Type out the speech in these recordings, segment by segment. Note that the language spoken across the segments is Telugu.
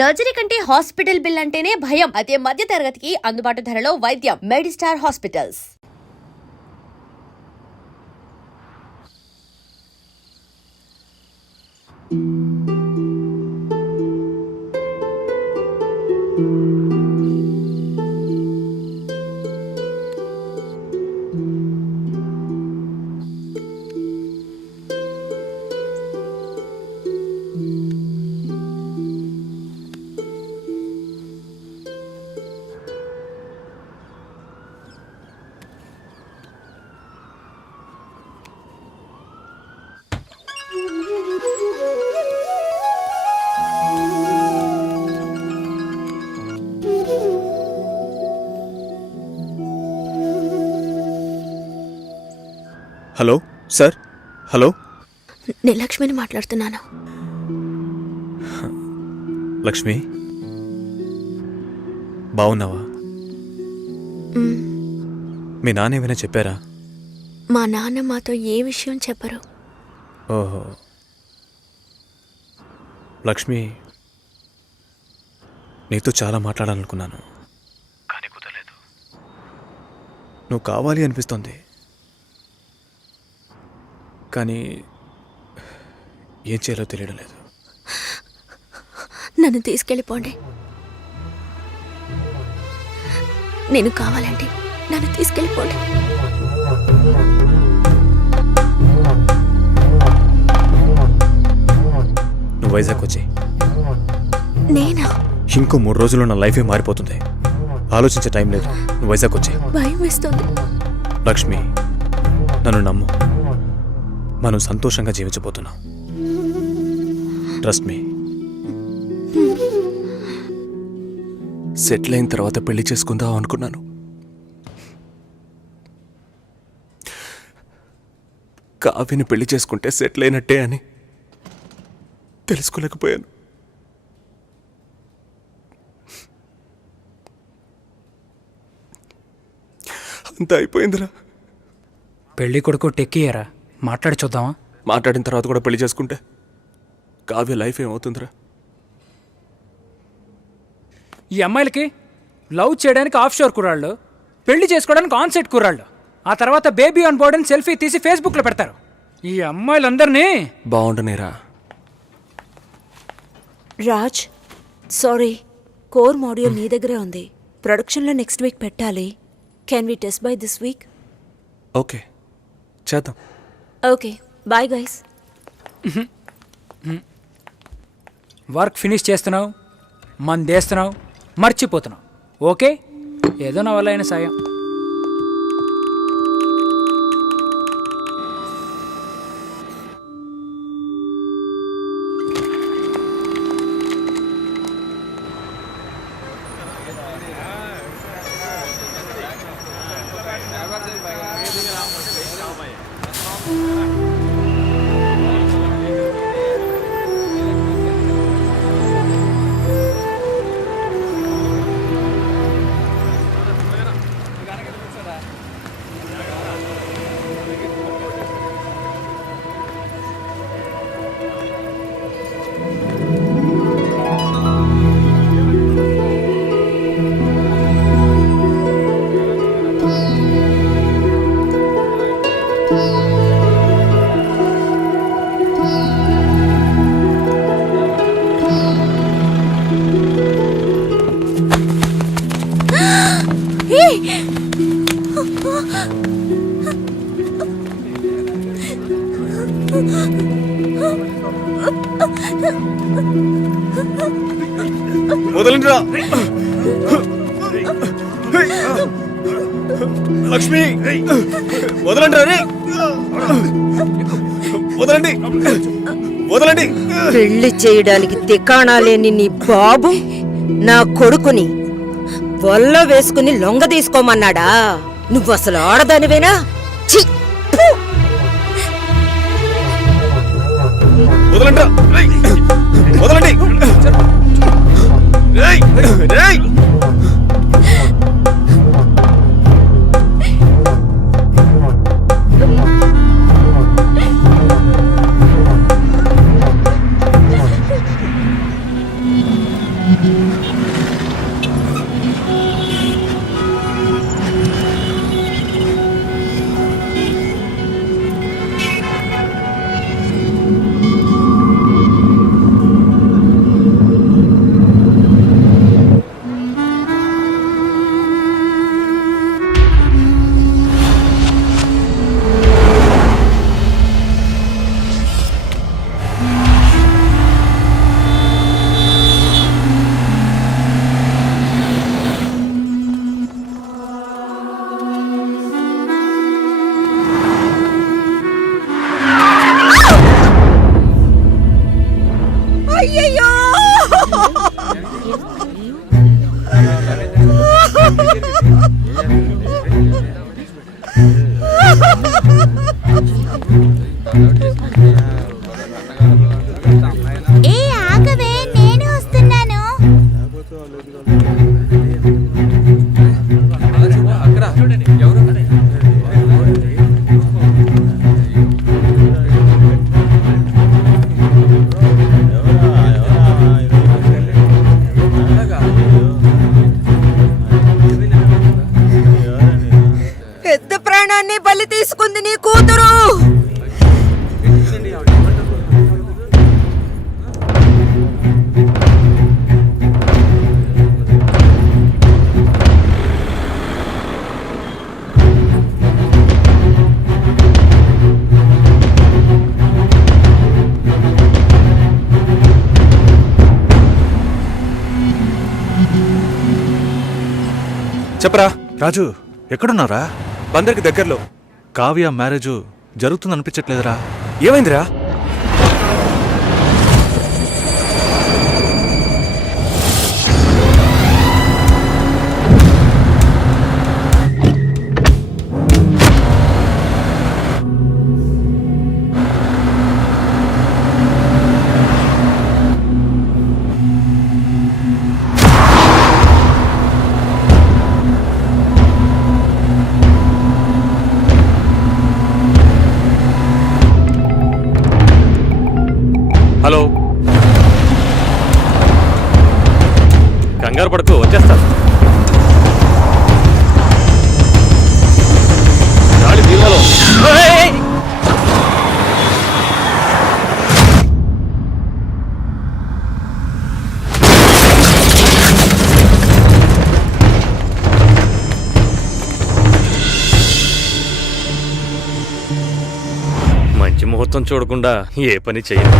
సర్జరీ కంటే హాస్పిటల్ బిల్ అంటేనే భయం. అదే మధ్య తరగతికి అందుబాటు ధరలో వైద్యం. Medistar hospitals. Hello sir. Hello, నేను లక్ష్మిని మాట్లాడుతున్నాను. లక్ష్మి బాగున్నావా? మీ నాన్న ఏమైనా చెప్పారా? మా నాన్న మాతో ఏ విషయం చెప్పరు. ఓహో లక్ష్మి, నీతో చాలా మాట్లాడాలనుకున్నాను కానీ కుదరలేదు. నువ్వు కావాలి అనిపిస్తోంది కానీ ఏం చేయాలో తెలియడం లేదు. నన్ను తీసుకెళ్ళిపోండి. నేను కావాలంటే నన్ను తీసుకెళ్ళిపోండి. నువ్వు వైజాగ్ వచ్చి నేనా? ఇంకో 3 రోజుల్లో నా లైఫే మారిపోతుంది. ఆలోచించే టైం లేదు. నువ్వు వైజాగ్ వచ్చి. భయం వేస్తుంది. లక్ష్మి, నన్ను నమ్ము. మనం సంతోషంగా జీవించబోతున్నాం. Trust me. సెటిల్ అయిన తర్వాత పెళ్లి చేసుకుందాం అనుకున్నాను. కావ్యని పెళ్లి చేసుకుంటే సెటిల్ అయినట్టే అని తెలుసుకోలేకపోయాను. అంతా అయిపోయిందిరా. పెళ్లి కొడుకు టెక్కియరా, మాట్లాడి చూద్దామా? మాట్లాడిన తర్వాత కూడా పెళ్లి చేసుకుంటే కావ్య లైఫ్ ఏమవుతుందిరా? ఈ అమ్మాయిలకి లవ్ చేయడానికి ఆఫ్ షోర్ కుర్రాళ్ళు, పెళ్లి చేసుకోవడానికి ఆన్ సెట్ కుర్రాళ్ళు, ఆ తర్వాత బేబీ ఆన్ బోర్డ్ అని సెల్ఫీ తీసి ఫేస్బుక్లో పెడతారు. ఈ అమ్మాయిలందరినీ బాగుండనేరా. రాజ్, సారీ, కోర్ మాడ్యూల్ నీ దగ్గరే ఉంది. ప్రొడక్షన్లో నెక్స్ట్ వీక్ పెట్టాలి. Can we test by this week? Okay, చేద్దాం. Okay, bye guys. Work finish చేస్తున్నావు, మందేస్తున్నావు, మర్చిపోతున్నావు. ఓకే, ఏదో నా వల్ల అయిన సాయం. వదలండిరా. లక్ష్మి, వదలండిరా. రే వదలండి, వదలండి. పెళ్లి చేయడానికి తికాణా లేని నీ బాబు నా కొడుకుని వల్ల వేసుకుని లొంగ తీసుకోమన్నాడా? నువ్వు అసలు ఆడదానివేనా? వదలండిరా. వదలండి. రేయ్ రేయ్. అయ్యయ్యో! ఏ ఆగవే, నేను వస్తున్నాను. పెద్ద ప్రాణాన్ని బలి తీసుకుంది నీ కూతురు. చెప్పరా. రాజు ఎక్కడున్నారా? బందర్కి దగ్గరలో. కావ్య మ్యారేజ్ జరుగుతుంది అనిపించట్లేదురా? ఏమైందిరా? హలో, కంగారు పడుకో, వచ్చేస్తాను. గాలి దీవాలో. మంచి ముహూర్తం చూడకుండా ఏ పని చెయ్యను.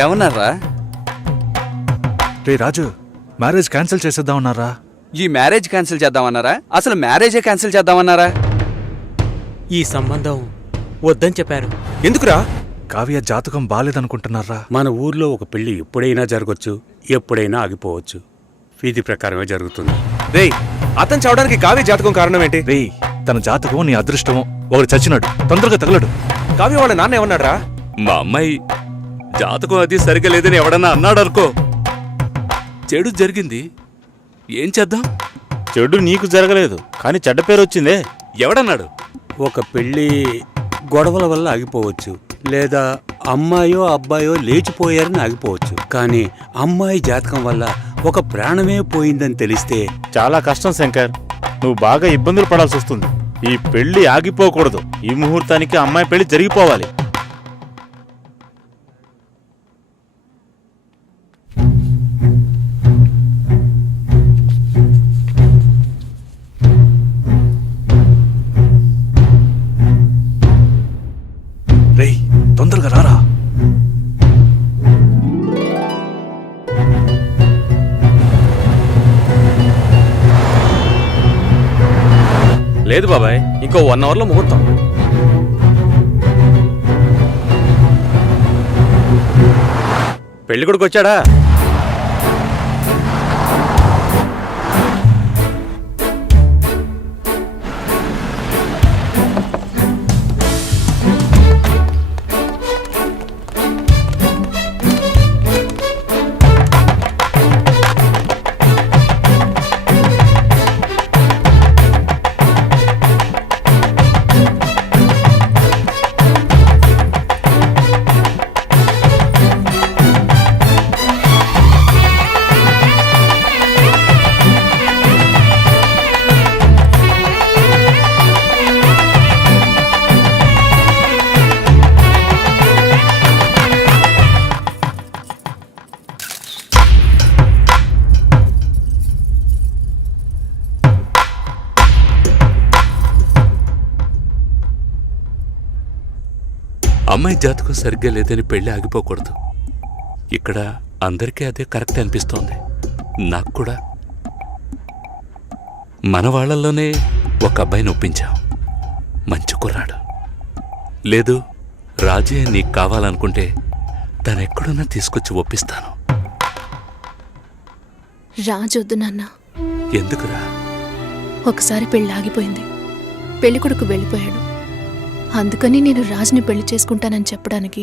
ఏమన్నారా? రే రాజు, మ్యారేజ్ క్యాన్సిల్ చేసేద్దామన్నారా? ఈ మ్యారేజ్ క్యాన్సిల్ చేద్దామన్నారా? అసలు మ్యారేజే క్యాన్సిల్ చేద్దామన్నారా? ఈ సంబంధం వద్దని చెప్పారు. ఎందుకురా? కావ్య జాతకం బాలేదనుకుంటున్నారా? మన ఊర్లో ఒక పెళ్లి ఎప్పుడైనా జరగచ్చు, ఎప్పుడైనా ఆగిపోవచ్చు. విధి ప్రకారమే జరుగుతుంది. రేయ్, అతను చావడానికి కావ్య జాతకం కారణం ఏంటి? రే, తన జాతకం నీ అదృష్టమో. ఒకడు చచ్చినాడు, తొందరగా తగలడు. కావ్య వాళ్ళ నాన్న ఏమన్నాడ్రా? మా అమ్మాయి జాతకం అది సరిగా లేదని ఎవడన్నా అన్నాడు అనుకో, చెడు జరిగింది, ఏం చేద్దాం? చెడు నీకు జరగలేదు, కానీ చెడ్డ పేరు వచ్చిందే. ఎవడన్నాడు? ఒక పెళ్లి గొడవల వల్ల ఆగిపోవచ్చు, లేదా అమ్మాయో అబ్బాయో లేచిపోయారని ఆగిపోవచ్చు. కానీ అమ్మాయి జాతకం వల్ల ఒక ప్రాణమే పోయిందని తెలిస్తే చాలా కష్టం శంకర్. నువ్వు బాగా ఇబ్బందులు పడాల్సి వస్తుంది. ఈ పెళ్లి ఆగిపోకూడదు. ఈ ముహూర్తానికి అమ్మాయి పెళ్లి జరిగిపోవాలి. రేయ్, తొందరగా రారా. లేదు బాబాయ్, ఇంకో 1 అవర్లో ముహూర్తం. పెళ్లి కొడుకు వచ్చాడా? అమ్మాయి జాతకం సరిగ్గా లేదని పెళ్లి ఆగిపోకూడదు. ఇక్కడ అందరికీ అదే కరెక్ట్ అనిపిస్తోంది, నాకు కూడా. మన వాళ్ళల్లోనే ఒక అబ్బాయిని ఒప్పించాం, మంచి కుర్రాడు. లేదు రాజే నీకు కావాలనుకుంటే తనెక్కడున్నా తీసుకొచ్చి ఒప్పిస్తాను. రాజొద్దు నాన్న. ఎందుకురా? ఒకసారి పెళ్ళి ఆగిపోయింది, పెళ్లి కొడుకు వెళ్ళిపోయాడు. అందుకని నేను రాజుని పెళ్లి చేసుకుంటానని చెప్పడానికి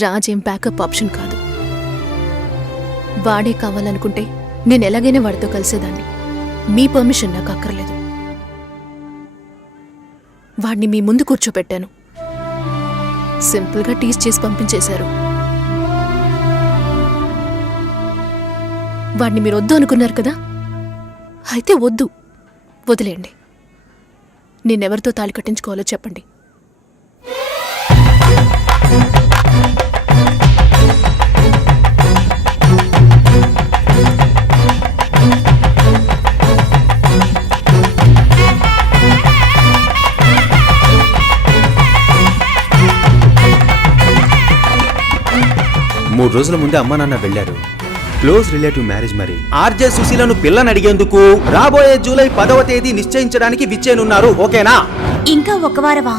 రాజ్ ఏం బ్యాకప్ ఆప్షన్ కాదు. వాడే కావాలనుకుంటే నేను ఎలాగైనా వాడితో కలిసేదాన్ని. మీ పర్మిషన్ నాకు అక్కర్లేదు. వాడిని మీ ముందు కూర్చోపెట్టాను, సింపుల్గా టీస్ చేసి పంపించేశారు. వాడిని మీరు వద్దు అనుకున్నారు కదా, అయితే వద్దు, వదిలేండి. నేనెవరితో తాళి కట్టించుకోవాలో చెప్పండి. మూడు రోజుల ముందే అమ్మా నాన్న వెళ్ళారు. క్లోజ్ రిలేటివ్ మ్యారేజ్ మరి. ఆర్జే సుశీలను పిల్లని అడిగేందుకు రాబోయే జూలై 10వ తేదీ నిశ్చయించడానికి విచ్చేనున్నారు. ఓకేనా? ఇంకా ఒక వారమా?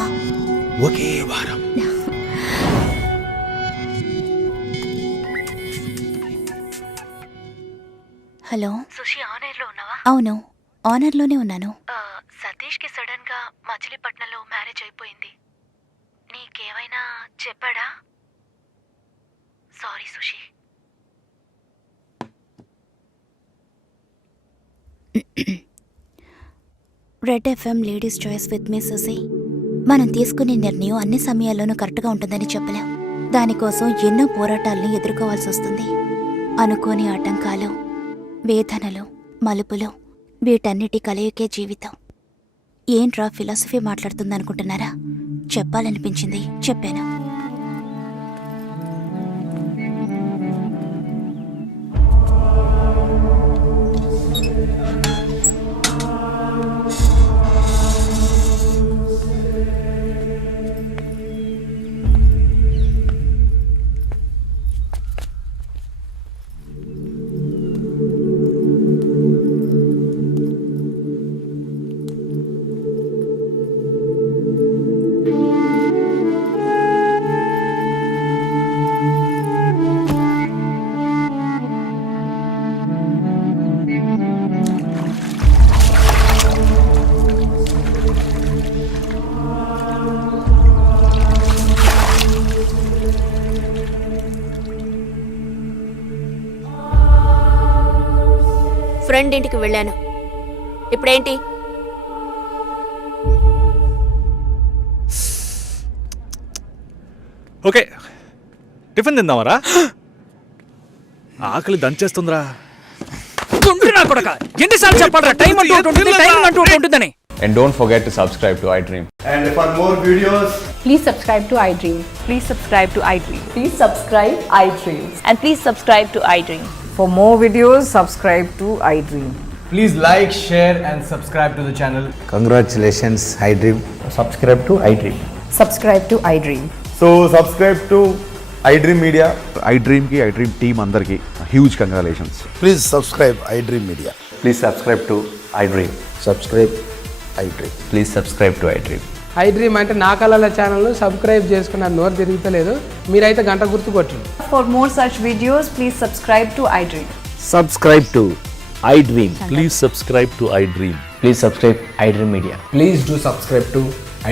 ఒకే వారం. హలో సుషి, ఆనర్లో ఉన్నావా? అవును, ఆనర్లోనే ఉన్నాను. సతీష్కి సడన్ గా మచిలీపట్నంలో మ్యారేజ్ అయిపోయింది. నీకేమైనా చెప్పాడా? Sorry Sushi. Red FM ladies choice with me Susi. మనం తీసుకునే నిర్ణయం అన్ని సమయాల్లోనూ కరెక్ట్గా ఉంటుందని చెప్పలేం. దానికోసం ఎన్నో పోరాటాలను ఎదుర్కోవాల్సి వస్తుంది. అనుకోని ఆటంకాలు, వేదనలు, మలుపులు, వీటన్నిటి కలయికే జీవితం. ఏంట్రా ఫిలాసఫీ మాట్లాడుతుందనుకుంటున్నారా? చెప్పాలనిపించింది, చెప్పాను. ఫ్రెండ్ ఇంటికి వెళ్ళాను. ఇప్పుడేంటి? ఓకే, టిఫిన్ తిందామరా? ఆకలి దంచేస్తుందిరా. ఎన్నిసార్లు చెప్పాలరా? టైం అంటూ ఒకటి ఉంటుంది, టైం అంటూ ఒకటి ఉంటుందని. And don't forget to subscribe to iDream. And for more videos, please subscribe to iDream. Please subscribe to iDream. Please subscribe iDream. And please subscribe to iDream. For more videos, subscribe to iDream. please like, share and subscribe to the channel. Congratulations iDream. Subscribe to iDream. Subscribe to iDream. So subscribe to iDream Media. iDream ki iDream team andarki huge congratulations. Please subscribe iDream Media. Please subscribe to iDream. Subscribe iDream. Please subscribe to iDream. iDream అంటే నా కళల ఛానల్ సబ్స్క్రైబ్ చేసుకున్న నోరు తిరుగుతలేదు. మీరైతే గంట గుర్తు కొట్టండి. For more such videos, please subscribe to iDream. Subscribe to iDream. Please subscribe to iDream. Please subscribe iDream Media. Please do subscribe to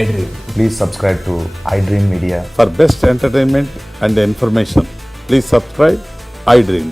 iDream. Please subscribe to iDream Media. For best entertainment and information, please subscribe iDream.